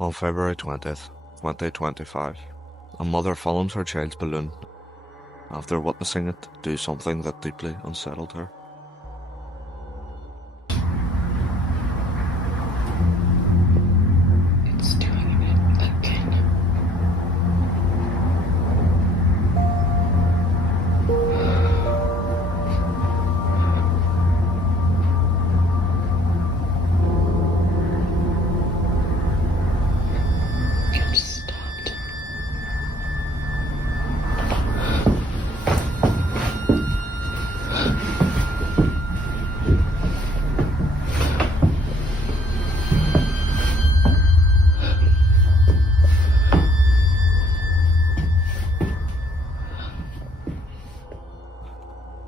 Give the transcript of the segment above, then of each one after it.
On February 20th, 2025, a mother films her child's balloon after witnessing it do something that deeply unsettled her. It's doing it again. It stopped.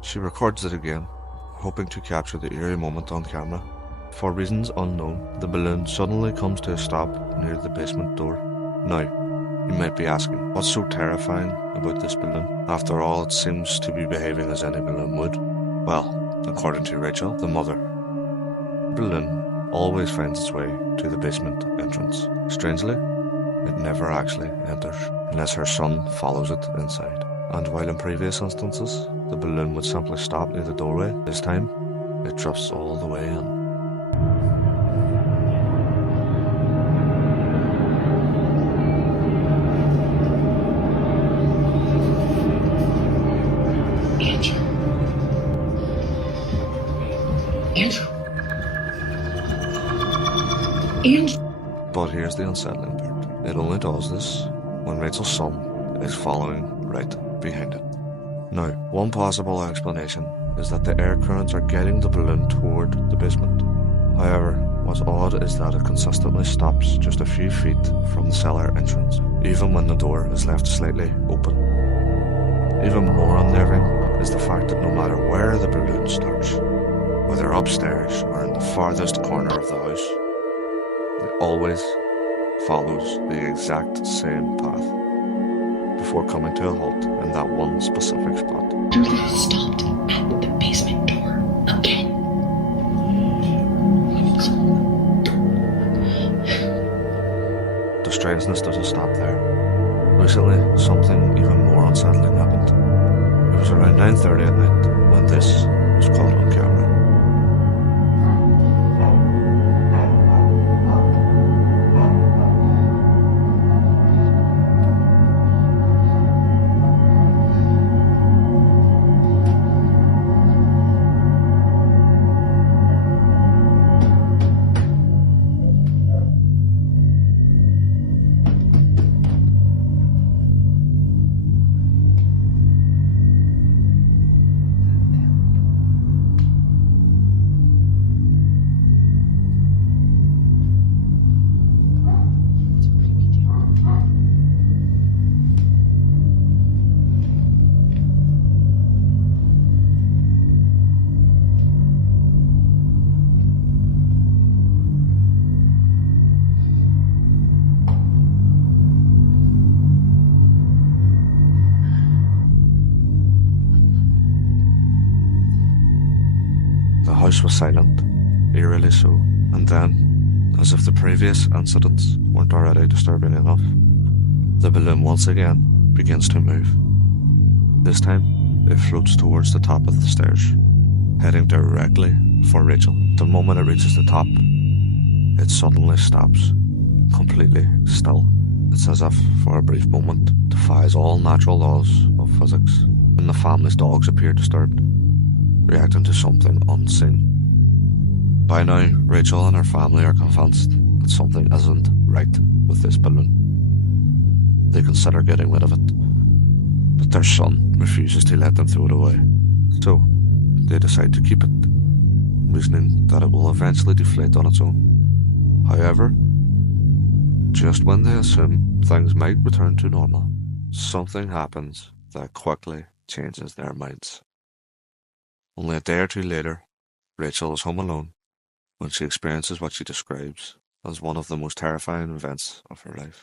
She records it again, hoping to capture the eerie moment on camera. For reasons unknown, the balloon suddenly comes to a stop near the basement door. Now, you might be asking, what's so terrifying about this balloon? After all, it seems to be behaving as any balloon would. Well, according to Rachel, the mother, the balloon always finds its way to the basement entrance. Strangely, it never actually enters, unless her son follows it inside. And while in previous instances, the balloon would simply stop near the doorway, this time, it drifts all the way in. Andrew. But here's the unsettling part. It only does this when Rachel's son is following right behind it. Now, one possible explanation is that the air currents are getting the balloon toward the basement. However, what's odd is that it consistently stops just a few feet from the cellar entrance, even when the door is left slightly open. Even more unnerving is the fact that no matter where the balloon starts, whether upstairs or in the farthest corner of the house, it always follows the exact same path before coming to a halt in that one specific spot. Literally stopped at the basement door again. The strangeness doesn't stop there. Recently, something even more unsettling happened. It was around 9:30 at night when this was caught on camera. The house was silent, eerily so, and then, as if the previous incidents weren't already disturbing enough, the balloon once again begins to move. This time, it floats towards the top of the stairs, heading directly for Rachel. The moment it reaches the top, it suddenly stops, completely still. It's as if, for a brief moment, defies all natural laws of physics, and the family's dogs appear disturbed, reacting to something unseen. By now, Rachel and her family are convinced that something isn't right with this balloon. They consider getting rid of it, but their son refuses to let them throw it away. So, they decide to keep it, reasoning that it will eventually deflate on its own. However, just when they assume things might return to normal, something happens that quickly changes their minds. Only a day or two later, Rachel is home alone when she experiences what she describes as one of the most terrifying events of her life.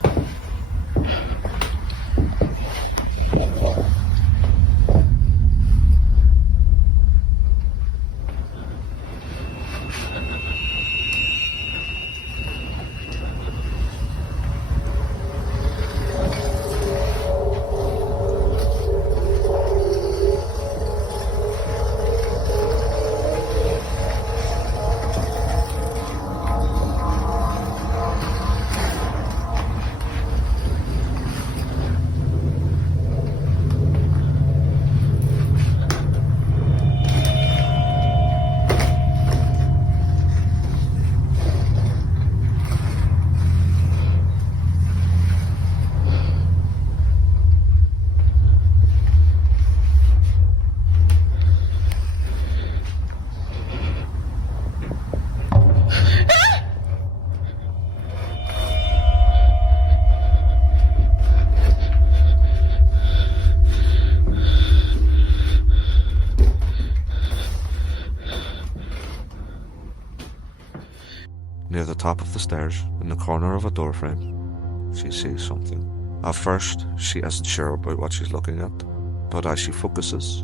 top of the stairs, in the corner of a doorframe, she sees something. At first, she isn't sure about what she's looking at, but as she focuses,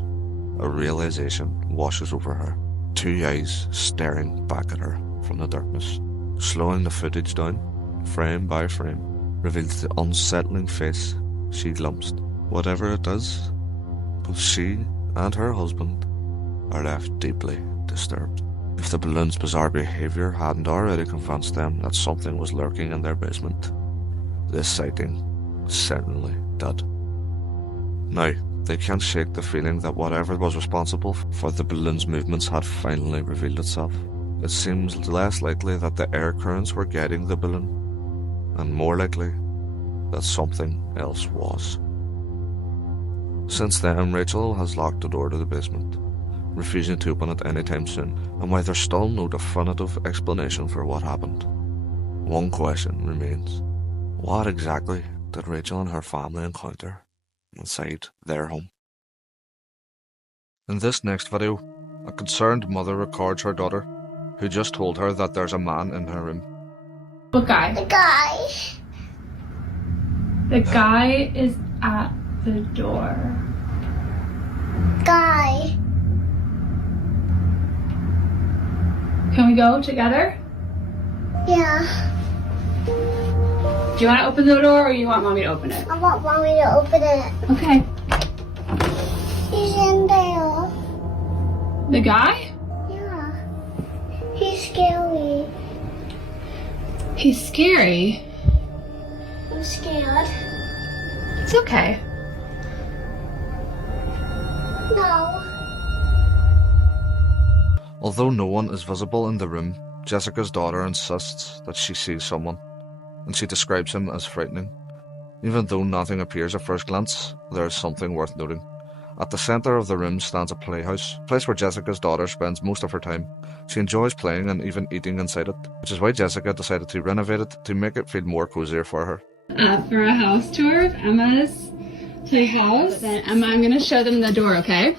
a realization washes over her. Two eyes staring back at her from the darkness. Slowing the footage down, frame by frame, reveals the unsettling face she glimpsed. Whatever it is, both she and her husband are left deeply disturbed. If the balloon's bizarre behaviour hadn't already convinced them that something was lurking in their basement, this sighting certainly did. Now, they can't shake the feeling that whatever was responsible for the balloon's movements had finally revealed itself. It seems less likely that the air currents were guiding the balloon, and more likely that something else was. Since then, Rachel has locked the door to the basement, refusing to open it anytime soon, and while there's still no definitive explanation for what happened, one question remains. What exactly did Rachel and her family encounter inside their home? In this next video, a concerned mother records her daughter, who just told her that there's a man in her room. What guy? The guy. The guy is at the door. Guy. Can we go together? Yeah. Do you want to open the door or you want mommy to open it? I want mommy to open it. Okay. He's in there. The guy? Yeah. He's scary. He's scary. I'm scared. It's okay. No. Although no one is visible in the room, Jessica's daughter insists that she sees someone, and she describes him as frightening. Even though nothing appears at first glance, there is something worth noting. At the centre of the room stands a playhouse, a place where Jessica's daughter spends most of her time. She enjoys playing and even eating inside it, which is why Jessica decided to renovate it to make it feel more cozier for her. For a house tour of Emma's playhouse. Then Emma, I'm gonna show them the door, okay?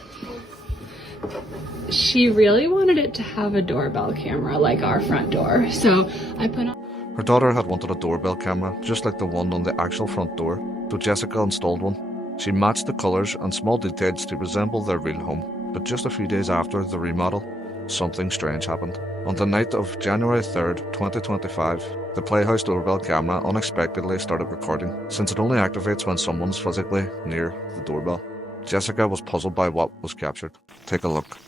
She really wanted it to have a doorbell camera like our front door, so I put on. Her daughter had wanted a doorbell camera, just like the one on the actual front door, so Jessica installed one. She matched the colours and small details to resemble their real home, but just a few days after the remodel, something strange happened. On the night of January 3rd, 2025, the Playhouse doorbell camera unexpectedly started recording, since it only activates when someone's physically near the doorbell. Jessica was puzzled by what was captured. Take a look.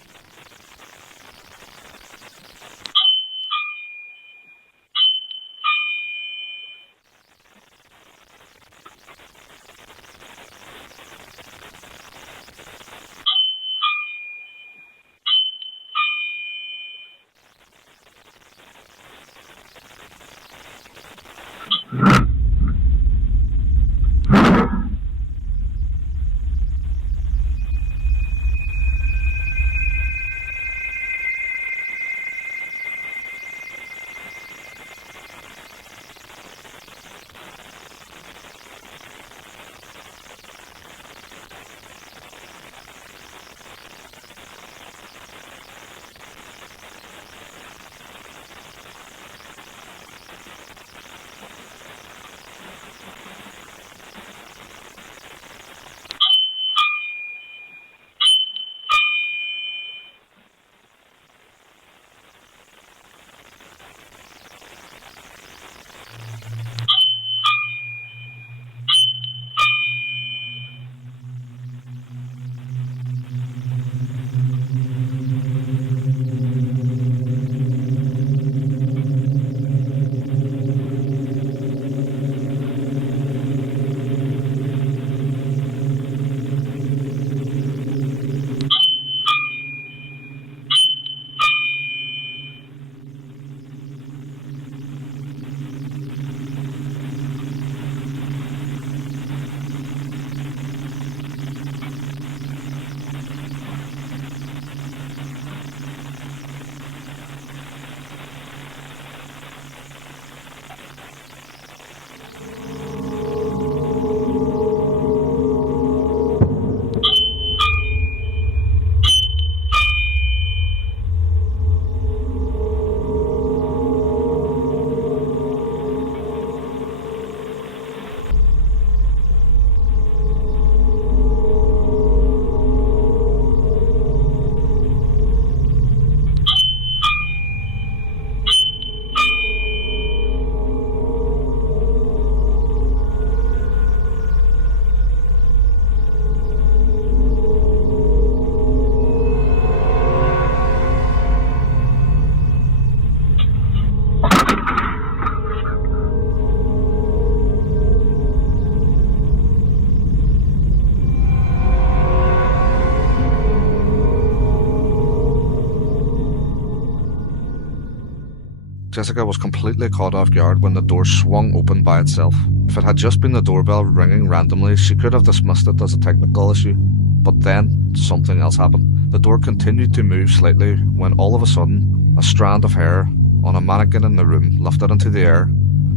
Jessica was completely caught off guard when the door swung open by itself. If it had just been the doorbell ringing randomly, she could have dismissed it as a technical issue. But then, something else happened. The door continued to move slightly when all of a sudden, a strand of hair on a mannequin in the room lifted into the air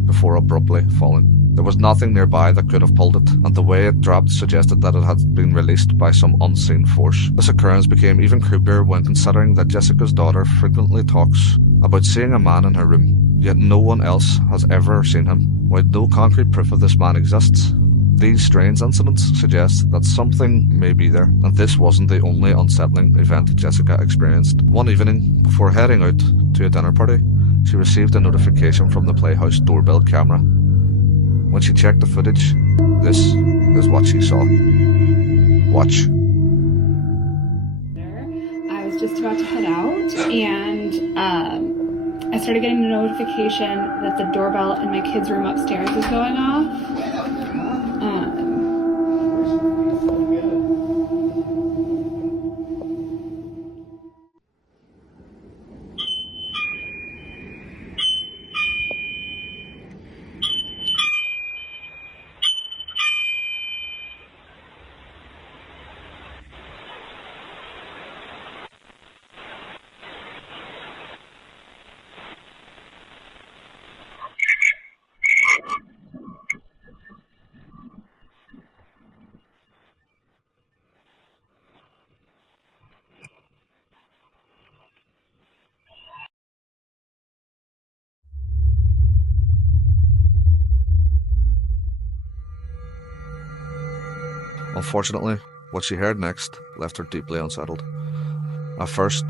before abruptly falling. There was nothing nearby that could have pulled it, and the way it dropped suggested that it had been released by some unseen force. This occurrence became even creepier when considering that Jessica's daughter frequently talks about seeing a man in her room, yet no one else has ever seen him. While no concrete proof of this man exists, these strange incidents suggest that something may be there, and this wasn't the only unsettling event Jessica experienced. One evening, before heading out to a dinner party, she received a notification from the playhouse doorbell camera. When she checked the footage, this is what she saw. Watch. I was just about to head out, and I started getting a notification that the doorbell in my kids' room upstairs was going off. Unfortunately, what she heard next left her deeply unsettled. At first,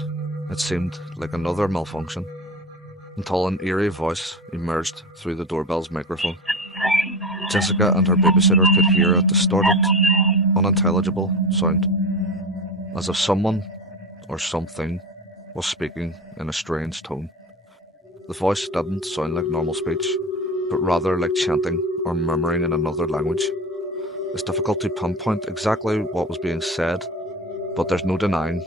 it seemed like another malfunction, until an eerie voice emerged through the doorbell's microphone. Jessica and her babysitter could hear a distorted, unintelligible sound, as if someone or something was speaking in a strange tone. The voice didn't sound like normal speech, but rather like chanting or murmuring in another language. It's difficult to pinpoint exactly what was being said, but there's no denying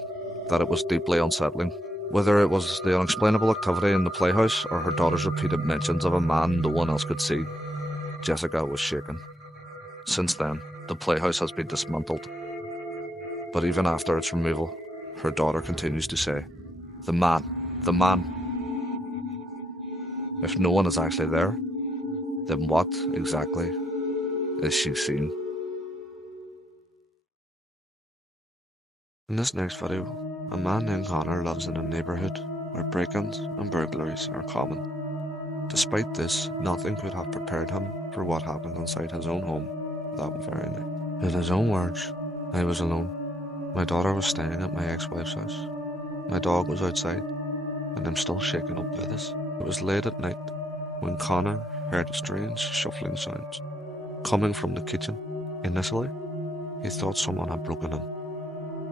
that it was deeply unsettling. Whether it was the unexplainable activity in the playhouse or her daughter's repeated mentions of a man no one else could see, Jessica was shaken. Since then, the playhouse has been dismantled. But even after its removal, her daughter continues to say, the man. If no one is actually there, then what exactly is she seeing? In this next video, a man named Connor lives in a neighbourhood where break-ins and burglaries are common. Despite this, nothing could have prepared him for what happened inside his own home that very night. In his own words, I was alone. My daughter was staying at my ex-wife's house. My dog was outside, and I'm still shaken up by this. It was late at night when Connor heard strange shuffling sounds coming from the kitchen. Initially, he thought someone had broken in.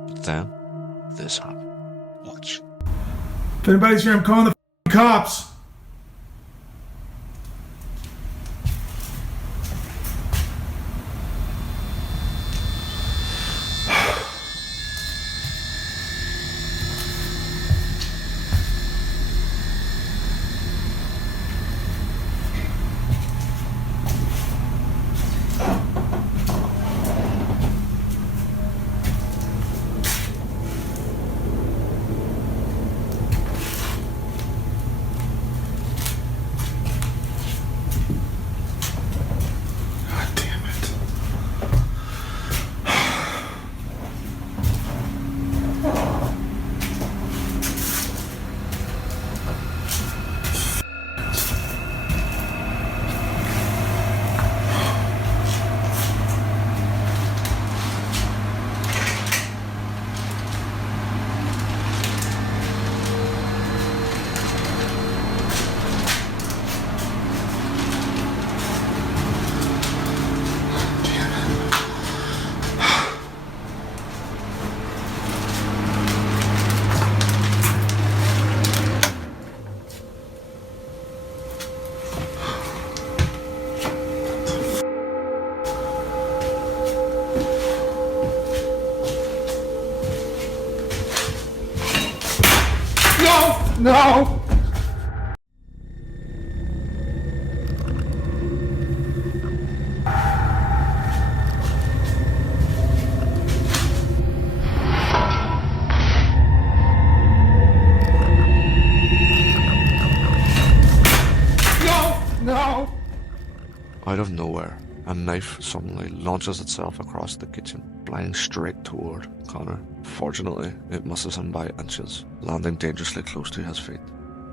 But then, this happened. Watch. If anybody's here, I'm calling the cops. No! Out of nowhere, a knife suddenly launches itself across the kitchen, flying straight toward Connor. Fortunately, it misses him by inches, landing dangerously close to his feet.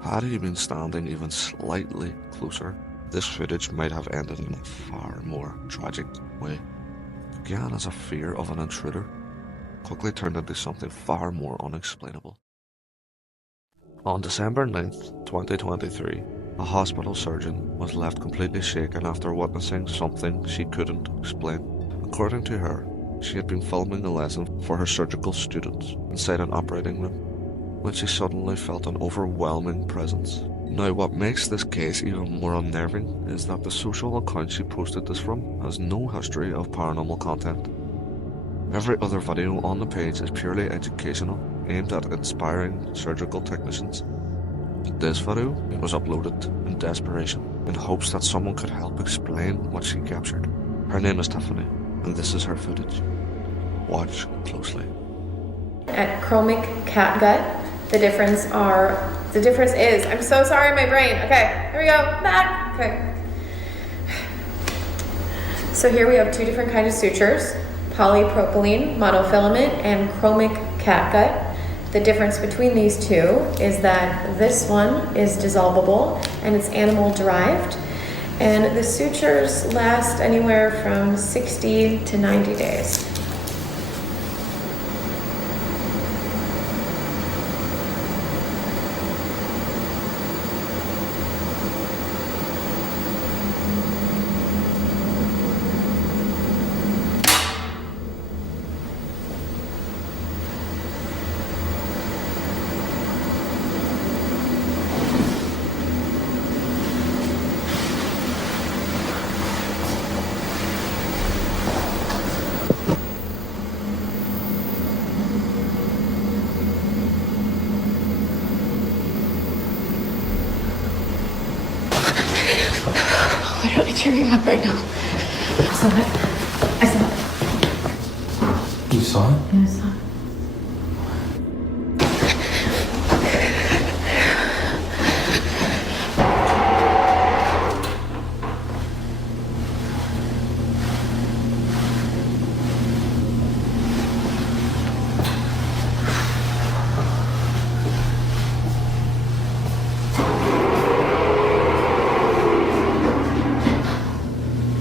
Had he been standing even slightly closer, this footage might have ended in a far more tragic way. It began as a fear of an intruder, quickly turned into something far more unexplainable. On December 9th, 2023, a hospital surgeon was left completely shaken after witnessing something she couldn't explain. According to her, she had been filming a lesson for her surgical students inside an operating room when she suddenly felt an overwhelming presence. Now, what makes this case even more unnerving is that the social account she posted this from has no history of paranormal content. Every other video on the page is purely educational, aimed at inspiring surgical technicians. But this video was uploaded in desperation, in hopes that someone could help explain what she captured. Her name is Tiffany, and this is her footage. Watch closely. At chromic catgut, the difference is, I'm so sorry, my brain. Okay, here we go, back. Okay. So here we have two different kinds of sutures, polypropylene monofilament and chromic catgut. The difference between these two is that this one is dissolvable and it's animal derived, and the sutures last anywhere from 60 to 90 days. Literally tearing up right now. I saw it. You saw it? Yeah, I saw it.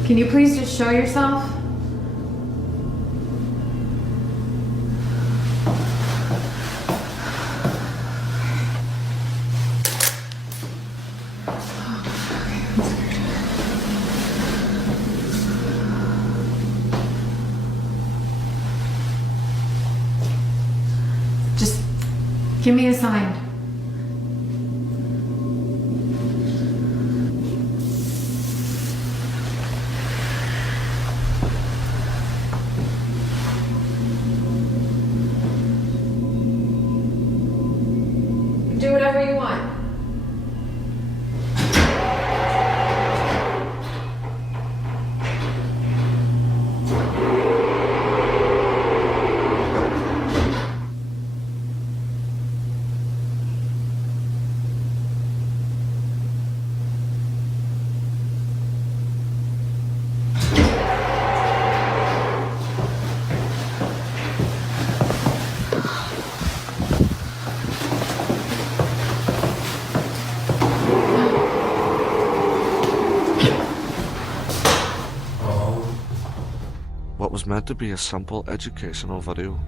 Can you please just show yourself? Just give me a sign. Do whatever you want. What was meant to be a simple educational video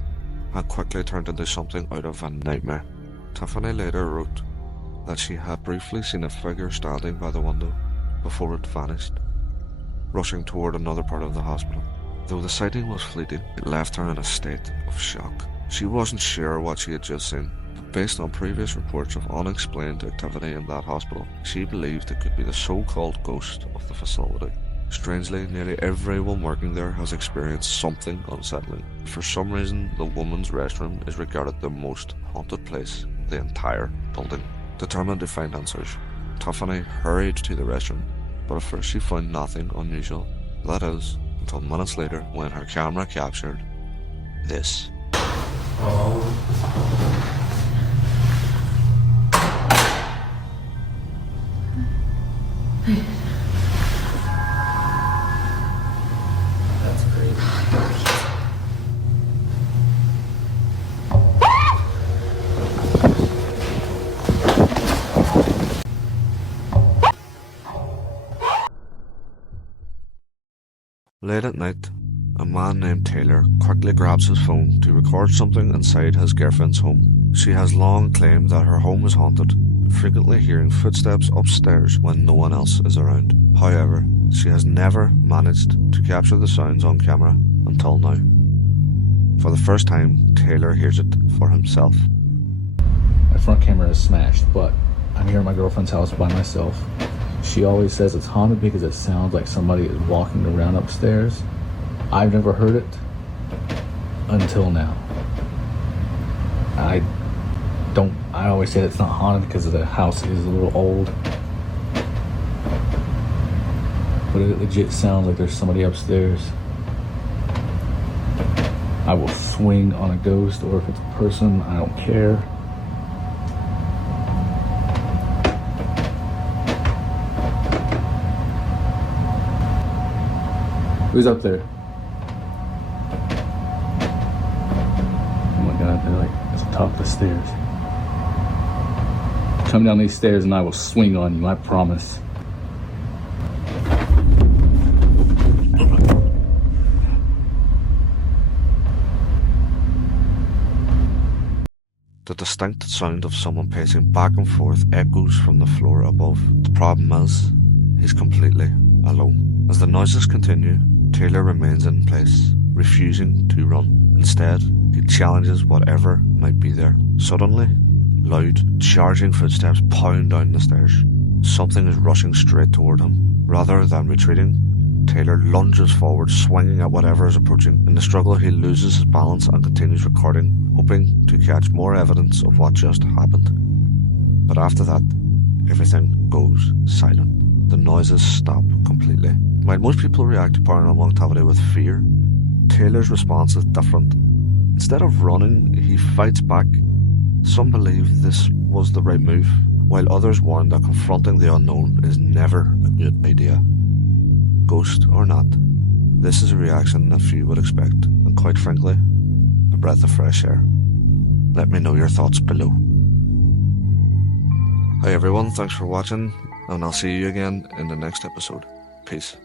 had quickly turned into something out of a nightmare. Tiffany later wrote that she had briefly seen a figure standing by the window before it vanished, rushing toward another part of the hospital. Though the sighting was fleeting, it left her in a state of shock. She wasn't sure what she had just seen, but based on previous reports of unexplained activity in that hospital, she believed it could be the so-called ghost of the facility. Strangely, nearly everyone working there has experienced something unsettling. For some reason, the women's restroom is regarded the most haunted place in the entire building. Determined to find answers, Tiffany hurried to the restroom, but at first she found nothing unusual. That is, until minutes later when her camera captured this. Late at night, a man named Taylor quickly grabs his phone to record something inside his girlfriend's home. She has long claimed that her home is haunted, frequently hearing footsteps upstairs when no one else is around. However, she has never managed to capture the sounds on camera until now. For the first time, Taylor hears it for himself. My front camera is smashed, but I'm here at my girlfriend's house by myself. She always says it's haunted because it sounds like somebody is walking around upstairs. I've never heard it until now. I always say it's not haunted because the house is a little old. But it legit sounds like there's somebody upstairs. I will swing on a ghost, or if it's a person, I don't care. Who's up there? Oh my God, they're like at the top of the stairs. Come down these stairs and I will swing on you, I promise. The distinct sound of someone pacing back and forth echoes from the floor above. The problem is, he's completely alone. As the noises continue, Taylor remains in place, refusing to run. Instead, he challenges whatever might be there. Suddenly, loud, charging footsteps pound down the stairs. Something is rushing straight toward him. Rather than retreating, Taylor lunges forward, swinging at whatever is approaching. In the struggle, he loses his balance and continues recording, hoping to catch more evidence of what just happened. But after that, everything goes silent. The noises stop completely. While most people react to paranormal activity with fear, Taylor's response is different. Instead of running, he fights back. Some believe this was the right move, while others warn that confronting the unknown is never a good idea. Ghost or not, this is a reaction that few would expect, and quite frankly, a breath of fresh air. Let me know your thoughts below. Hi everyone, thanks for watching, and I'll see you again in the next episode. Peace.